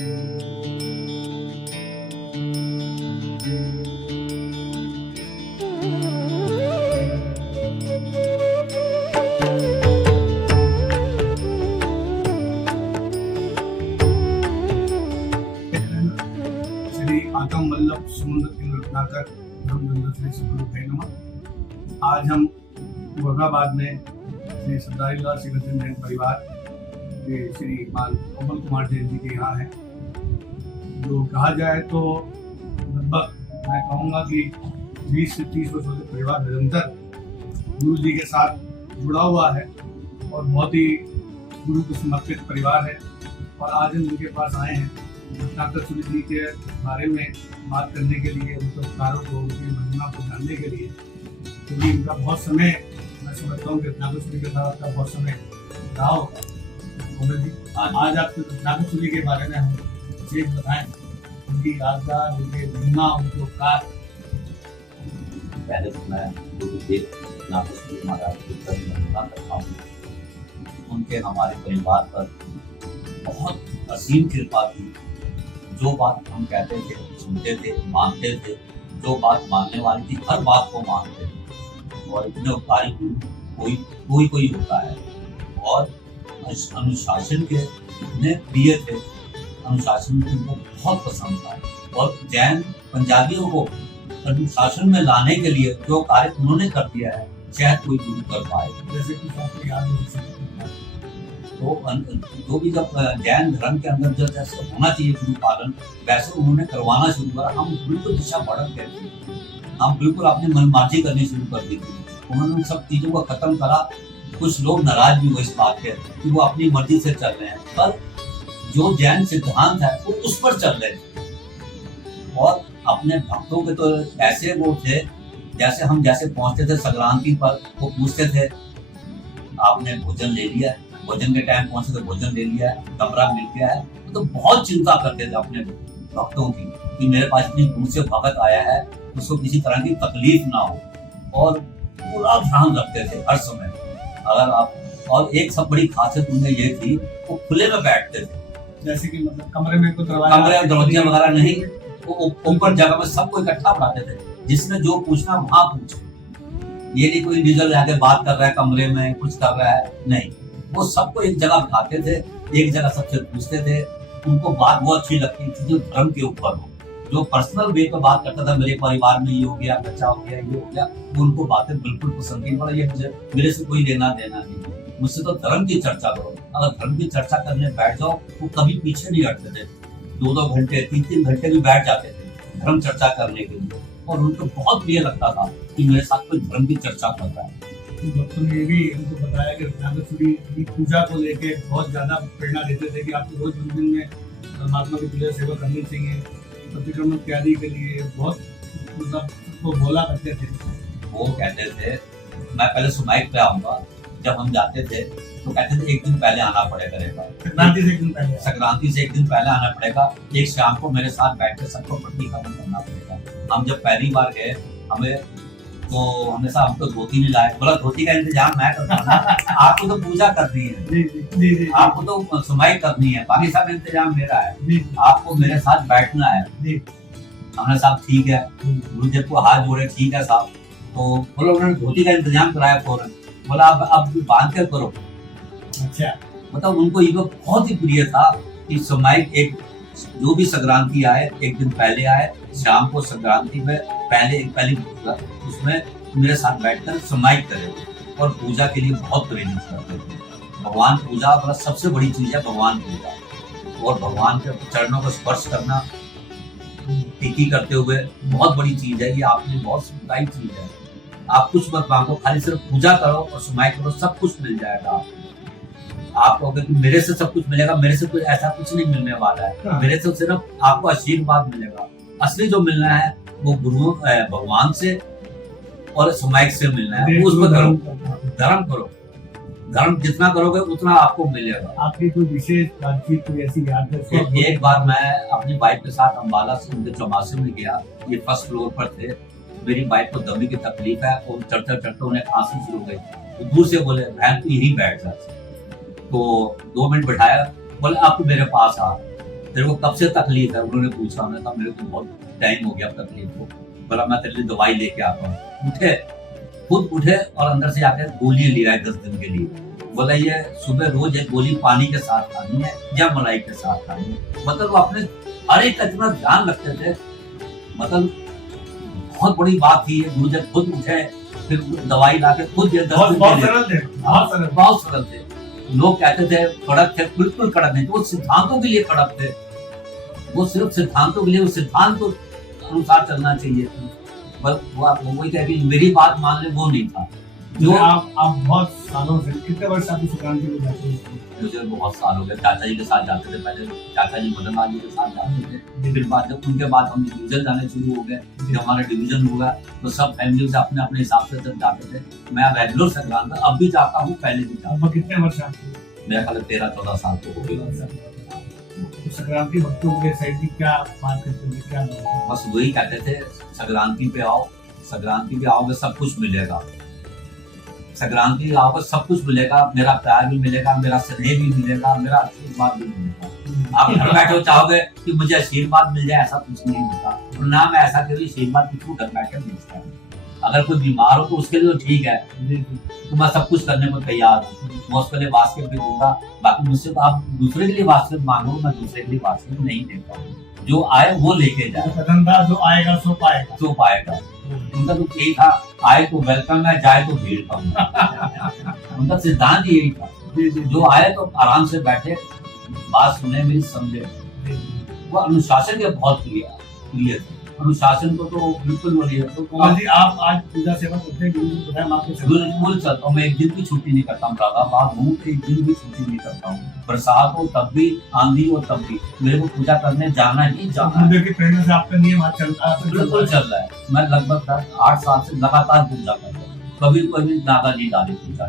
श्री आतम वल्लभ सुमंत केंद्र रत्नाकर धर्म श्री सुखरू भाई नमः। आज हम मुरादाबाद में श्री सरदारीलाल सिंह जैन परिवार के श्रीमान कमल कुमार जैन जी के यहाँ हैं। जो कहा जाए तो लगभग मैं कहूँगा कि 20 से 30 वर्षों से परिवार निरंतर गुरु जी के साथ जुड़ा हुआ है और बहुत ही गुरु को समर्पित परिवार है। और आज हम उनके पास आए हैं रत्नाकर सूरी जी के बारे में बात करने के लिए, उनके उपकारों को, उनकी महिमा को जानने के लिए, क्योंकि उनका बहुत समय, मैं समझता हूँ कि रत्नाकर सूरी के साथ आपका बहुत समय रहा होगा। जी आज आपको रत्नाकर सूरी के बारे में हम विशेष बताएं, उनकी यादगार, उनके महिमा, उनके उपकार। पहले तो मैं गुरुदेव रत्नाकर सूरी महाराज की धन्यवाद करता हूँ। उनके हमारे परिवार पर बहुत असीम कृपा थी। जो बात हम कहते थे, सुनते थे, मानते थे। जो बात मानने वाली थी, हर बात को मानते थे। और इतने उपकारी कोई होता है। और अनुशासन के इतने प्रिय थे, अनुशासन उनको बहुत पसंद था। और जैन पंजाबियों को अनुशासन में लाने के लिए जो कार्य उन्होंने कर दिया है, शायद कोई गुरु कर पाए। जैसे कि आपको याद हो, तो भी जब जैन धर्म के अंदर जो जैसे होना चाहिए गुरु पालन, वैसे उन्होंने करवाना शुरू करा। हम बिल्कुल दिशा भटक गए थे, हम बिल्कुल अपनी मनमार्जी करनी शुरू कर दी थी। उन्होंने उन सब चीजों को खत्म करा। कुछ लोग नाराज भी हुए इस बात के कि वो अपनी मर्जी से चल रहे हैं, पर जो जैन सिद्धांत है वो उस पर चल रहे थे। और अपने भक्तों के तो ऐसे वो थे, जैसे हम पहुंचते थे संक्रांति पर, वो पूछते थे आपने भोजन ले लिया, भोजन के टाइम पहुंचे तो भोजन ले लिया है, कमरा मिल गया है। तो बहुत चिंता करते थे अपने भक्तों की कि मेरे पास इतनी दूर से भगत आया है, उसको किसी तरह की तकलीफ ना हो। और पूरा ध्यान रखते थे हर समय। अगर आप, और एक सब बड़ी खासियत उनमें ये थी, वो खुले में बैठते थे। जैसे कि मतलब कमरे में दरवाजे वगैरह नहीं, वो ऊपर जगह में सबको इकट्ठा बनाते थे, जिसने जो पूछना वहां पूछे। ये नहीं कोई इंडिविजुअल जाके बात कर रहा है कमरे में, कुछ कर रहा है, नहीं। वो सबको एक जगह बिठाते थे, एक जगह सबसे पूछते थे। उनको बात बहुत अच्छी लगती थी जो धर्म के ऊपर हो। जो पर्सनल वे पे बात करता था, मेरे परिवार में ये हो गया, बच्चा हो गया, ये हो गया, वो उनको बातें बिल्कुल पसंद नहीं। बोला ये मेरे से कोई लेना देना नहीं, मुझसे तो धर्म की चर्चा करो। अगर धर्म की चर्चा करने बैठ जाओ, वो कभी पीछे नहीं हटते थे। 2-2 घंटे, 3-3 घंटे भी बैठ जाते थे धर्म चर्चा करने के लिए। और उनको बहुत प्रिय लगता था कि मेरे साथ कोई धर्म की चर्चा करता है। भक्तों ने भी हमको बताया कि रत्नाकर सूरी की पूजा को लेके बहुत ज्यादा प्रेरणा देते थे कि आपको रोज मंदिर में परमात्मा की पूजा सेवा करनी चाहिए। प्रतिक्रमण इत्यादि के लिए बहुत मतलब सबको बोला करते थे। वो कहते थे मैं पहले सुमाइक पे आऊंगा। जब हम जाते थे तो कहते थे एक दिन पहले आना पड़ेगा, संक्रांति से एक दिन पहले आना पड़ेगा। एक शाम को मेरे साथ बैठ कर सबको प्रतिक्रमण करना पड़ेगा। हम जब पहली बार गए, हमें तो हमेशा हमको धोती नहीं लाए। बोला धोती का इंतजाम मैं करता हूँ, आपको तो पूजा करनी है, जी। आपको तो सुमाई करनी है, बाकी सब इंतजाम मेरा है, आपको मेरे साथ बैठना है। हमने साहब ठीक है, गुरुदेव को हाथ जोड़े, ठीक है साहब। तो बोला उन्होंने धोती का इंतजाम कराया फौरन। बोला अब बांध कर करो। अच्छा, मतलब उनको ये बहुत ही प्रिय था कि सुमाई एक जो भी संक्रांति आए एक दिन पहले आए, शाम को संक्रांति में पहली उसमें मेरे साथ बैठकर समाहित करे और पूजा के लिए बहुत प्रेरित करते थे। भगवान पूजा मतलब सबसे बड़ी चीज है, भगवान पूजा। और भगवान के चरणों को स्पर्श करना टिकी करते हुए बहुत बड़ी चीज है। ये आपके लिए बहुत सुखदायी चीज है। आप कुछ मत मांगो, खाली सिर्फ पूजा करो और समाहित करो, सब कुछ मिल जाएगा। आप कहोगे कि मेरे से सब कुछ मिलेगा, मेरे से कुछ ऐसा कुछ नहीं मिलने वाला है। मेरे से सिर्फ आपको आशीर्वाद मिलेगा। असली जो मिलना है वो गुरु भगवान से और समाइक से मिलना है। उस पर धर्म करो, धर्म जितना करोगे उतना आपको मिलेगा। आपकी कोई विशेष बातचीत कोई ऐसी याद है? तो एक बार मैं अपनी बाइक के साथ अम्बाला से उनके चौमासे में गया। ये फर्स्ट फ्लोर पर थे। मेरी बाइक को दमी की तकलीफ है और चढ़ते उन्हें खांसी शुरू हो गई। तो दूर से बोले बहन तू यही बैठ जा। तो 2 मिनट बैठाया, बोले आप मेरे पास आ। तेरे को कब से तकलीफ है? उन्होंने पूछा। उन्होंने कहा मेरे को बहुत टाइम हो गया तकलीफ को। बोला मैं तेरे लिए दवाई लेके आता हूँ। उठे, खुद उठे और अंदर से आकर गोली ले आए 10 दिन के लिए। बोला ये सुबह रोज एक गोली पानी के साथ खानी है या मलाई के साथ खानी है। मतलब वो अपने हर एक का इतना ध्यान रखते थे। मतलब बहुत बड़ी बात थी। गुरुदेव खुद उठे, फिर दवाई ला के खुद ये 10 दिन के लिए। बहुत सरल थे। लोग कहते थे कड़क थे, बिल्कुल कड़क नहीं। वो सिद्धांतों के लिए कड़क थे। वो सिर्फ सिद्धांतों के लिए, उस सिद्धांत को अनुसार चलना चाहिए। बस वो वही कह कि मेरी बात मान ले, वो नहीं था। जो आप बहुत सालों से, कितने वर्ष आप संक्रांति में जाते हैं? मुझे बहुत साल हो गए। चाचा जी के साथ जाते थे पहले। चाचा जी मदन लाल जी के साथ जाते थे। फिर बाद जब उनके बाद हम डिवीजन जाने शुरू हो गए, फिर हमारा डिवीजन हुआ तो सब फैमिली से अपने अपने हिसाब से जब जाते थे। मैं रेगुलर संक्रांत अब भी जाता हूँ, पहले भी जाता हूँ। कितने वर्ष आपके? मेरा ख्याल 13-14 साल तो हो गए। तो संक्रांति भक्तों के साइड में क्या बात करते हैं, क्या बस वही कहते थे संक्रांति पे आओ, संक्रांति पे आओगे सब कुछ मिलेगा। संक्रांति आओगे सब कुछ मिलेगा, मेरा प्यार भी मिलेगा, मेरा स्नेह भी मिलेगा, मेरा आशीर्वाद भी मिलेगा। आप घर बैठे चाहोगे कि मुझे आशीर्वाद मिल जाए, ऐसा कुछ नहीं होता। और ना मैं ऐसा कभी आशीर्वाद किसी को घर बैठे मिलता है। अगर कोई बीमार हो तो उसके लिए ठीक है, तो मैं सब कुछ करने को तैयार हूँ। मैं उसके लिए वास्ते भी दूंगा। बाकी मुझसे तो आप दूसरे के लिए वास्ते मांगो, मैं दूसरे के लिए वास्ते नहीं देता। जो आए वो लेके जाए। जो आएगा सो पाएगा, सो पाएगा। उनका तो यही था, आए तो वेलकम है, जाए तो भीड़ कम। उनका सिद्धांत यही था। जो आए तो आराम से बैठे, बात सुने, मेरी समझे। वो अनुशासन के बहुत प्रिय थे। अनुशासन को तो बिल्कुल बोलिए। तो आप आज पूजा सेवा करते हैं, बिल्कुल चलता हूँ। मैं एक दिन भी छुट्टी नहीं करता हूँ। दादा बात हूँ, एक दिन भी छुट्टी नहीं करता हूँ। बरसात हो तब भी, आंधी हो तब भी, मेरे को पूजा करने जाना ही जाना है। प्रेरणा से आपका नियम आज चल रहा है? बिल्कुल चल रहा है। मैं लगभग 8 साल से लगातार पूजा कर रहा हूँ। कभी कभी दादाजी डाले पूजा,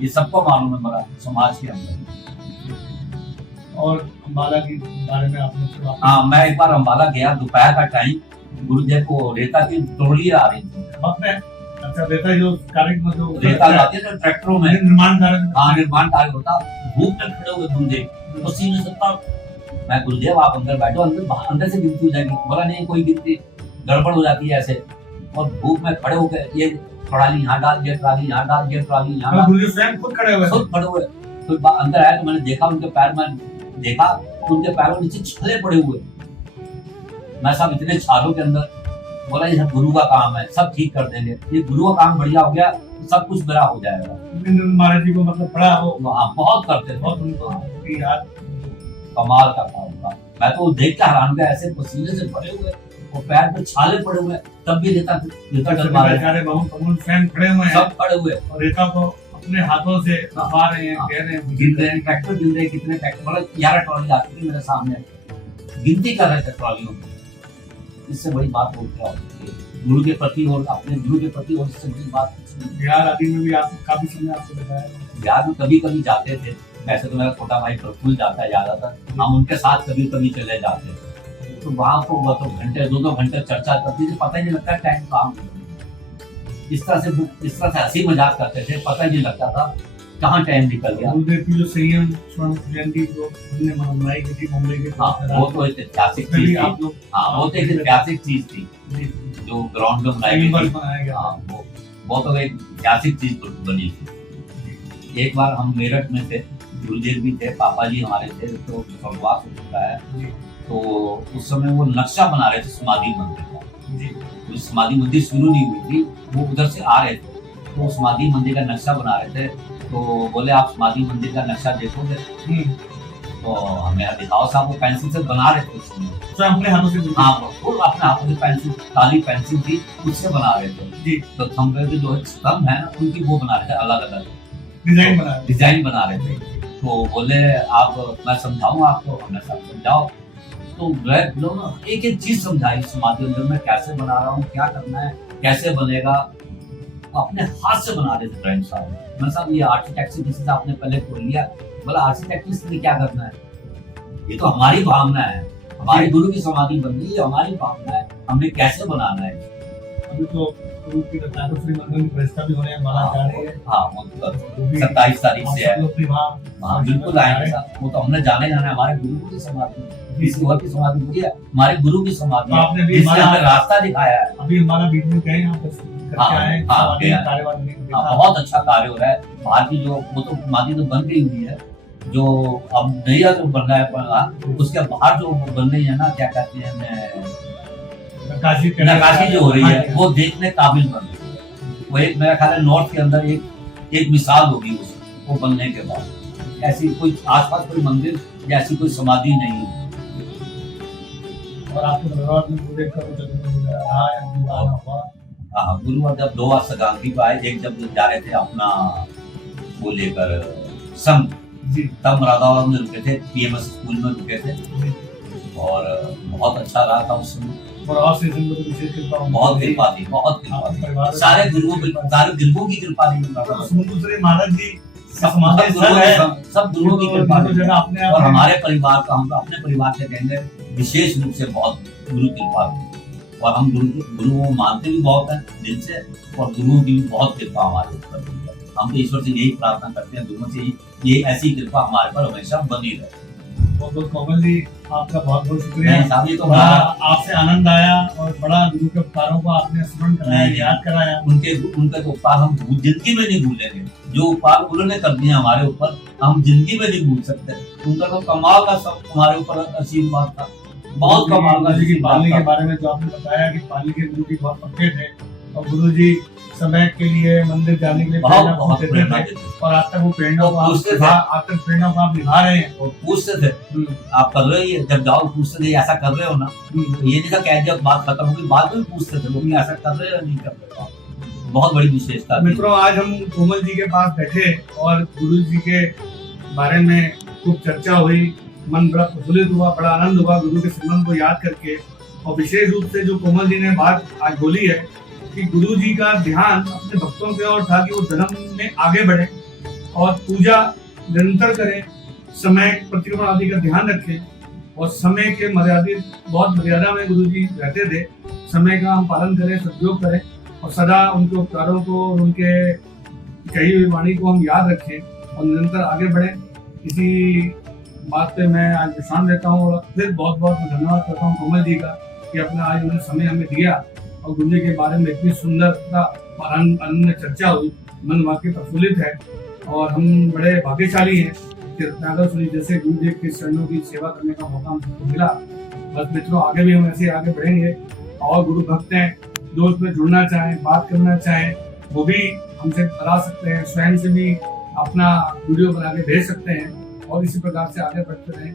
ये सबको मालूम है मेरा समाज के अंदर। और अम्बाला के बारे में आपने? हाँ, मैं एक बार अम्बाला गया, दोपहर का टाइम। गुरुदेव को रेता की ट्रॉली आ रही थी। अच्छा, रेता जो कार्य मतलब रेता लाते थे ट्रैक्टरों में, निर्माण कार्य। हाँ, निर्माण कार्य होता। भूख में खड़े हुए गुरुदेव, पसीने से तब। मैं गुरुदेव आप अंदर बैठो, अंदर से गिनती हो जाएगी। बोला नहीं, कोई गिनती गड़बड़ हो जाती है ऐसे। और भूख में खड़े होकर ये ट्रॉली यहाँ डाल दिया, ट्रॉली यहाँ डाल दिया, ट्रॉली यहाँ डाल। स्वयं खुद खड़े हुए? खुद खड़े हुए। तो अंदर आया तो मैंने देखा उनके पैर में, देखा तो उनके पैरों नीचे छाले पड़े हुए। मैं साहब इतने छालों के अंदर। बोला ये गुरु का काम है, सब ठीक कर देंगे। ये गुरु का काम बढ़िया हो गया, सब कुछ मेरा हो जाएगा। महाराज जी को मतलब बड़ा हो, हाँ, बहुत करते थे, बहुत उनको यार कमाल का काम था। मैं तो देख के हैरान गया, ऐसे पसीने से भरे हुए और पैर पे छाले पड़े हुए, तब भी रेता डलवा रहे, सब खड़े हुए और रेता को अपने हाथों से दबा रहे हैं, कह रहे हैं, गिन रहे हैं, ट्रैक्टर गिन रहे हैं, कितने ट्रैक्टर। मतलब 11 ट्रॉली आती थी मेरे सामने, गिनती कर रहे थे ट्रॉलियों की। इससे बड़ी बात और क्या होती है गुरु के प्रति, और अपने गुरु के प्रति। और इससे बड़ी बात बिहार आदि में भी आप काफी समय आपको बताया, बिहार में कभी कभी जाते थे। वैसे तो मेरा छोटा भाई प्रफुल्ल जाता है ज्यादातर, हम उनके साथ कभी कभी चले जाते थे। तो वहाँ को वो तो घंटे 2-2 घंटे चर्चा करती थी, पता ही नहीं लगता टाइम काम। इस तरह से हंसी मजाक करते थे, पता ही नहीं लगता था कहाँ टाइम निकल गया। गुरुदेव की जो संयम जयंती जो हमने मनाई थी मुंबई के, वो तो एक ऐतिहासिक चीज थी। हाँ, वो तो एक ऐतिहासिक चीज थी जो ग्राउंड में मनाई गई। हाँ, वो तो एक ऐतिहासिक चीज बनी थी। एक बार हम मेरठ में थे, गुरुदेव भी थे, पापा जी हमारे थे, तो स्वर्गवास हो चुका है। तो उस समय वो नक्शा बना रहे थे समाधि मंदिर का। तो समाधि मंदिर शुरू नहीं हुई थी, वो उधर से आ रहे थे, तो समाधि मंदिर का नक्शा बना रहे थे। तो बोले आप समाधि मंदिर का नक्शा देखोगे? तो हमें दिखाओ साहब। वो पेंसिल से बना रहे थे उसमें, तो अपने हाथों से। हाँ, वो अपने हाथों से पेंसिल, काली पेंसिल थी, उससे बना रहे थे। तो थंब के जो स्तंभ है ना, उनकी वो बना रहे थे, अलग अलग डिजाइन बना रहे थे। तो बोले आप, मैं समझाऊँ आपको? हमने सब समझाओ। तो लोग एक एक चीज समझाई समाधि मंदिर में, कैसे बना रहा हूँ, क्या करना है, कैसे बनेगा। अपने हाथ से बना रहे थे ड्राइंग साहब। मैं साहब ये आर्किटेक्चर किसी से आपने पहले खोल लिया? बोला आर्किटेक्चर ने क्या करना है, ये तो हमारी भावना है, हमारे गुरु की समाधि बन गई, ये हमारी भावना है, हमने कैसे बनाना है। अभी तो गुरु की रत्नाकर श्री मंदिर की प्रतिष्ठा भी होने वाला जा रही है। हाँ वो तो 27 तारीख से है। आप लोग भी वहाँ हाँ बिल्कुल आएंगे साहब, वो तो हमने जाने जाना है। हमारे गुरु की समाधि, किसी और की समाधि नहीं है, हमारे गुरु की समाधि तो आपने भी जिसने हमें रास्ता दिखाया है। अभी हमारा बीच में गए यहाँ पर करके आए कार्यवाही देखा। बहुत अच्छा कार्य हो रहा है। बाहर की जो वो तो समाधि तो बन गई हुई है, जो अब नया जो बन रहा है उसके बाहर जो बन रही है ना, क्या कहते हैं, नक्काशी जो हो रही है वो देखने काबिल बन रही है। वो एक मेरा ख्याल है नॉर्थ के अंदर एक मिसाल होगी उसको बनने के बाद। ऐसी कोई आसपास कोई मंदिर या ऐसी कोई समाधि नहीं है। और आपके परिवार में पूरे हाँ गुरु जब 2 बार सगांती को आए, एक जब जा रहे थे अपना वो लेकर संघ, तब मुरादाबाद में रुके थे, पीएमएस स्कूल में रुके थे और बहुत अच्छा रहा था उस समय। और आज से विशेष कृपा बहुत कृपा थी, बहुत कृपा थी। सारे गुरुओं की कृपा थी। समुद्री महाराज जी सब गुरुओं की कृपा थी। अपने और हमारे परिवार का, हम अपने परिवार से कहेंगे विशेष रूप से बहुत गुरु कृपा थी। और हम गुरुओं को मानते भी बहुत हैं दिल से, और गुरुओं की भी बहुत कृपा हमारे ऊपर। हम तो ईश्वर से यही प्रार्थना करते हैं, गुरुओं से ये ऐसी कृपा हमारे पर हमेशा बनी रहे। बहुत कोमल जी आपका बहुत बहुत शुक्रिया। तो आपसे आनंद आया और बड़ा गुरु के उपकारों को आपने स्मरण कराया, याद कराया। उनके तो उपकार हम जिंदगी में नहीं भूलेंगे। जो उपकार उन्होंने कर दिए हमारे ऊपर, हम जिंदगी में नहीं भूल सकते। उनका तो कमाल का सब हमारे ऊपर आशीर्वाद था, बहुत कमाल का। जी की पालनी के बारे में जो आपने बताया कि पालनी के गुरु जी बहुत पक्के थे और गुरु जी समय के लिए मंदिर जाने के लिए बहुत प्रेरणा देते थे। और आज तक वो प्रेरणा को आप निभा रहे हैं। और पूछते थे आप कर रहे हो, जब जाओ पूछते थे ऐसा कर रहे हो ना, तो ये नहीं था कह दिया बात खत्म हो गई, बाद में पूछते थे वो ऐसा कर रहे हो नहीं कर रहे हो। बहुत बड़ी विशेषता। मित्रों आज हम कोमल जी के पास बैठे और गुरु जी के बारे में खूब चर्चा हुई, मन बड़ा प्रफुल्लित हुआ, बड़ा आनंद हुआ गुरु के सिमरन को याद करके। और विशेष रूप से जो कोमल जी ने बात आज बोली है कि गुरु जी का ध्यान अपने भक्तों की ओर था कि वो धर्म में आगे बढ़े और पूजा निरंतर करें, समय प्रतिक्रमण आदि का ध्यान रखें और समय के बहुत मर्यादा में गुरु जी रहते थे। समय का हम पालन करें, सदुपयोग करें और सदा उनके उपकारों को, उनके कही हुई वाणी को हम याद रखें और निरंतर आगे बढ़ें। इसी बात पे मैं आज विश्राम देता हूँ और फिर बहुत बहुत धन्यवाद करता हूँ कोमल जी का कि अपना आज उन्होंने समय हमें दिया और गुरु जी के बारे में इतनी सुंदरता और अनन्य चर्चा हुई। मन वाकई प्रफुल्लित है और हम बड़े भाग्यशाली हैं कि रत्नाकर श्री जैसे गुरु जी के चरणों की सेवा करने का मौका हमको मिला। बस मित्रों आगे भी हम ऐसे आगे बढ़ेंगे और गुरु भक्त हैं जो उसमें जुड़ना चाहें, बात करना चाहें, वो भी हमसे बता सकते हैं, स्वयं से भी अपना वीडियो बना के भेज सकते हैं और इसी प्रकार से आगे बढ़ते रहें।